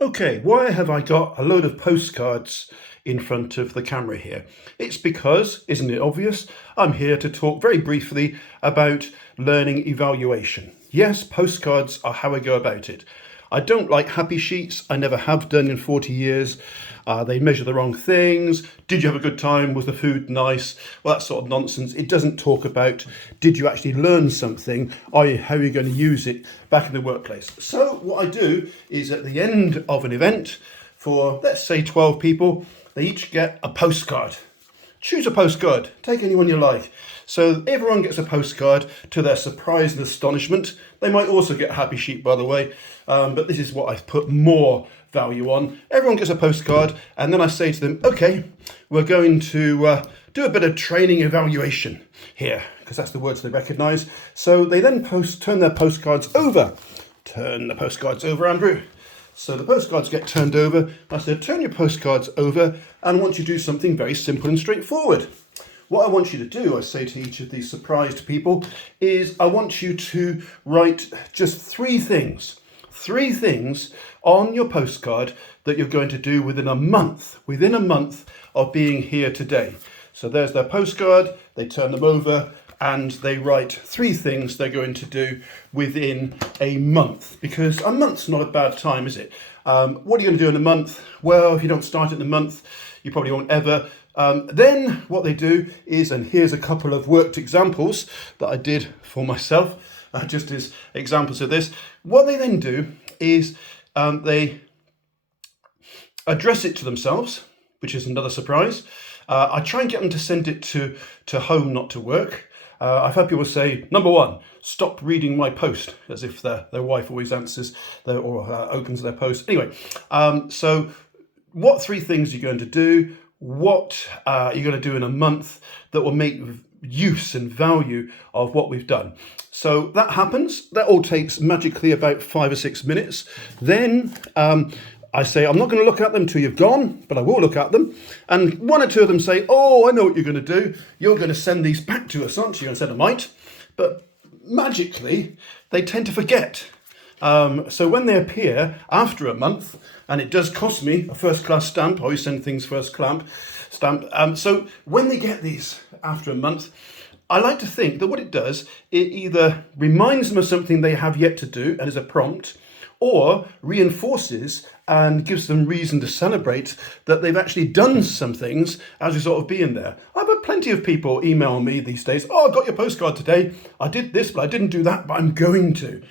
Okay, why have I got a load of postcards in front of the camera here? It's because, isn't it obvious, I'm here to talk very briefly about learning evaluation. Yes, postcards are how I go about it. I don't like happy sheets. I never have done in 40 years. They measure the wrong things. Did you have a good time? Was the food nice? Well, that sort of nonsense. It doesn't talk about did you actually learn something, i.e. how you're going to use it back in the workplace. So what I do is at the end of an event for, let's say, 12 people, they each get a postcard. Choose a postcard, take anyone you like. So everyone gets a postcard to their surprise and astonishment. They might also get a happy sheet, by the way, but this is what I've put more value on. Everyone gets a postcard, and then I say to them, okay, we're going to do a bit of training evaluation here, because that's the words they recognise. So they then turn their postcards over. Turn the postcards over, Andrew. So the postcards get turned over. I said, turn your postcards over, and I want you to do something very simple and straightforward. What I want you to do, I say to each of these surprised people, is I want you to write just three things on your postcard that you're going to do within a month of being here today. So there's their postcard, they turn them over, and they write three things they're going to do within a month, because a month's not a bad time, is it? What are you going to do in a month? Well, if you don't start it in a month, you probably won't ever. Then what they do is, and here's a couple of worked examples that I did for myself, just as examples of this. What they then do is they address it to themselves, which is another surprise. I try and get them to send it to home, not to work. I've had people say, number one, stop reading my post, as if their wife always answers or opens their post. Anyway, so what three things are you going to do? What are you going to do in a month that will make use and value of what we've done? So that happens. That all takes magically about 5 or 6 minutes. Then I say, I'm not going to look at them till you've gone, but I will look at them. And one or two of them say, oh, I know what you're going to do. You're going to send these back to us, aren't you? And I said, I might. But magically, they tend to forget. So when they appear after a month, and it does cost me a first-class stamp, I always send things first-class stamp. So when they get these after a month, I like to think that what it does, it either reminds them of something they have yet to do and is a prompt, or reinforces and gives them reason to celebrate that they've actually done some things as a result of being there. I've had plenty of people email me these days, oh, I got your postcard today, I did this, but I didn't do that, but I'm going to.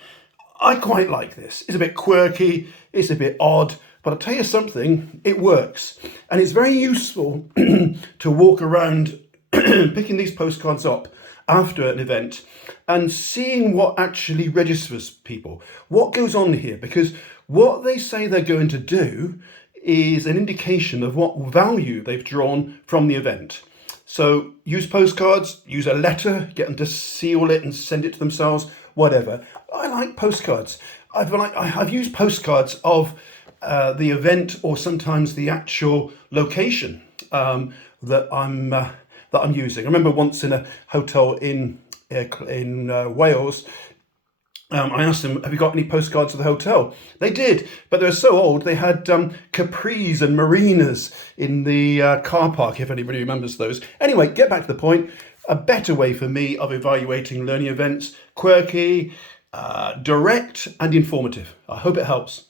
I quite like this. It's a bit quirky, it's a bit odd, but I'll tell you something, it works. And it's very useful to walk around picking these postcards up after an event and seeing what actually registers people, what goes on here, because what they say they're going to do is an indication of what value they've drawn from the event. So use postcards, use a letter, get them to seal it and send it to themselves, whatever. I like postcards. I've used postcards of the event or sometimes the actual location that I'm using. I remember once in a hotel in Wales, I asked them, have you got any postcards of the hotel? They did, but they were so old, they had capris and marinas in the car park, if anybody remembers those. Anyway, get back to the point. A better way for me of evaluating learning events, quirky, direct and informative. I hope it helps.